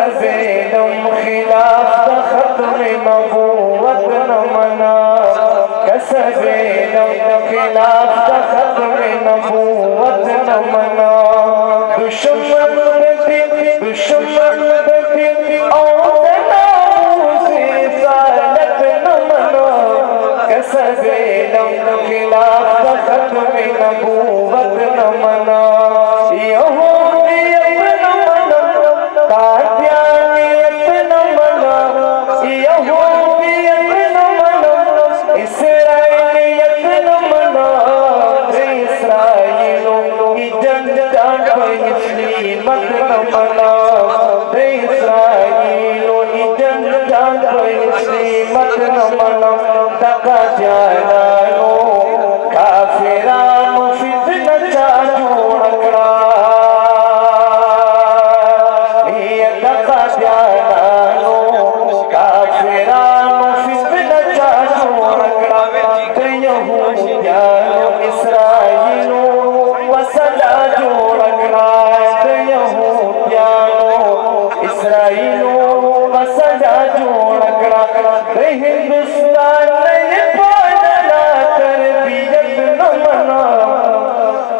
कसबेलम खिलाफ खत्म नबूवत न मना कसबेलम खिलाफ खत्म नबूवत न मना दुश्मन कसबेलम खिलाफ खत्म नबूवत न मना यहूदियत न मना कादियानियत न मना यहूदियत न मना इसराइलियत न मना इसराइलों की जनता मुस्लिमत न मना इसराइलों की जनता मुस्लिमत न मना तका जानो काफिरानो फितना जोड़कड़ा ये तका जानो काफिरानो फितना जोड़कड़ा यहूदियानो इसराइलो वसला जोड़कड़ा यहूदियानो इसराइलो वसला जोड़कड़ा हिंदुस्तान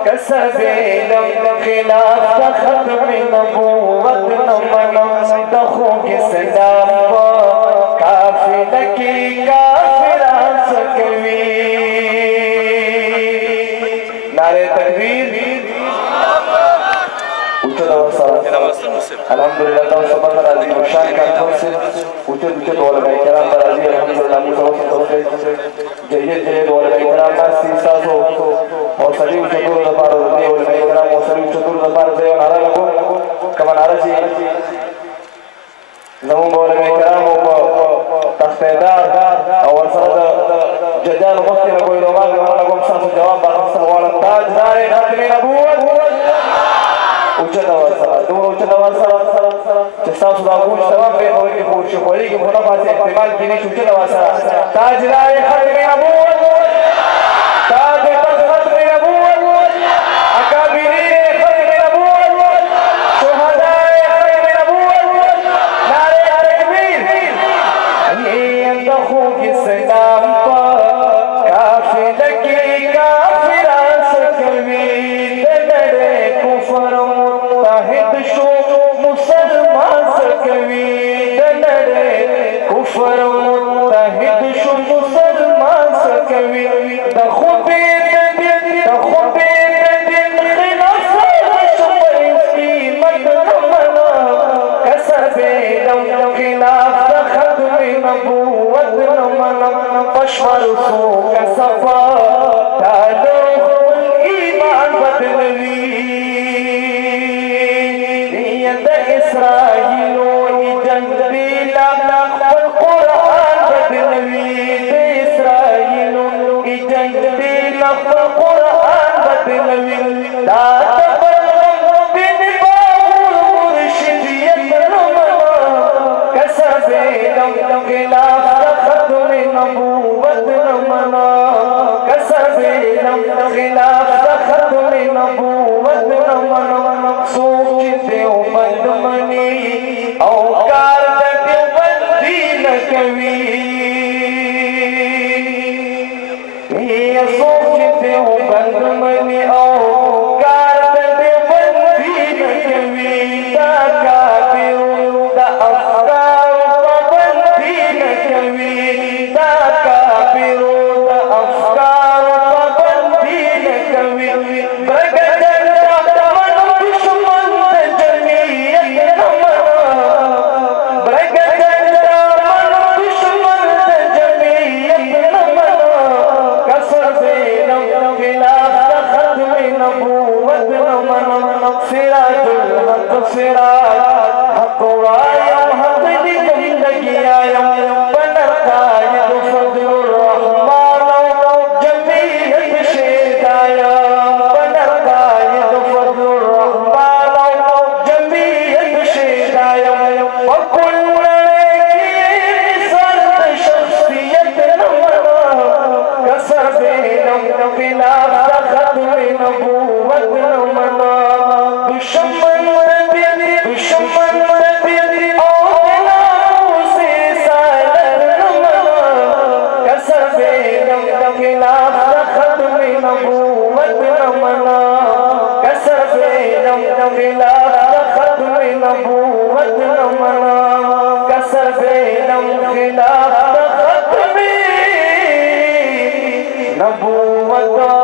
कसबेलम खिलाफ खत्म नबूवत न मना दखों के सलाम काफिल की काफिरा सकवी नारे तकबीर अल्हम्दुलिल्लाह ताऊ सबक राजी शान का से ऊंचे ऊंचे दौर में किराम राजी अल्हम्दुलिल्लाह मुझे जय जय दौर में किराम का सीसा हो और सभी चतुर दरबार दे और मैं किराम और सभी चतुर दरबार दे नारा लगो कमा नारा जी नमो दौर में किराम को तख्तेदार और सद जजाल मुफ्ती कोई लोग लगो सब जवाब बात सवाल ताज नारे खत्म नबूवत ऊंचा दौर दो ऊंचा दौर जैसा सुधा पूछ तमाम पे और की पूछ खोली की फोटो पास इस्तेमाल की नहीं ऊंचा दौर ताजदार खत्म नबूवत ताज खत्म नबूवत अकाबिरीन खत्म नबूवत शुहदाए खत्म नबूवत नारे तकबीर ये अंदखों की सलाम पर काफिल की काफिरा सकवी दरे कुफर मुत्तहिद शो मुसलमान सकवी दरे कुफर मुत्तहिद शो मुसलमान सकवी नबूवत न मना कसर बेनम खिला खत्म नबूवत न मना कसर बेनम खिला खत्म नबूवत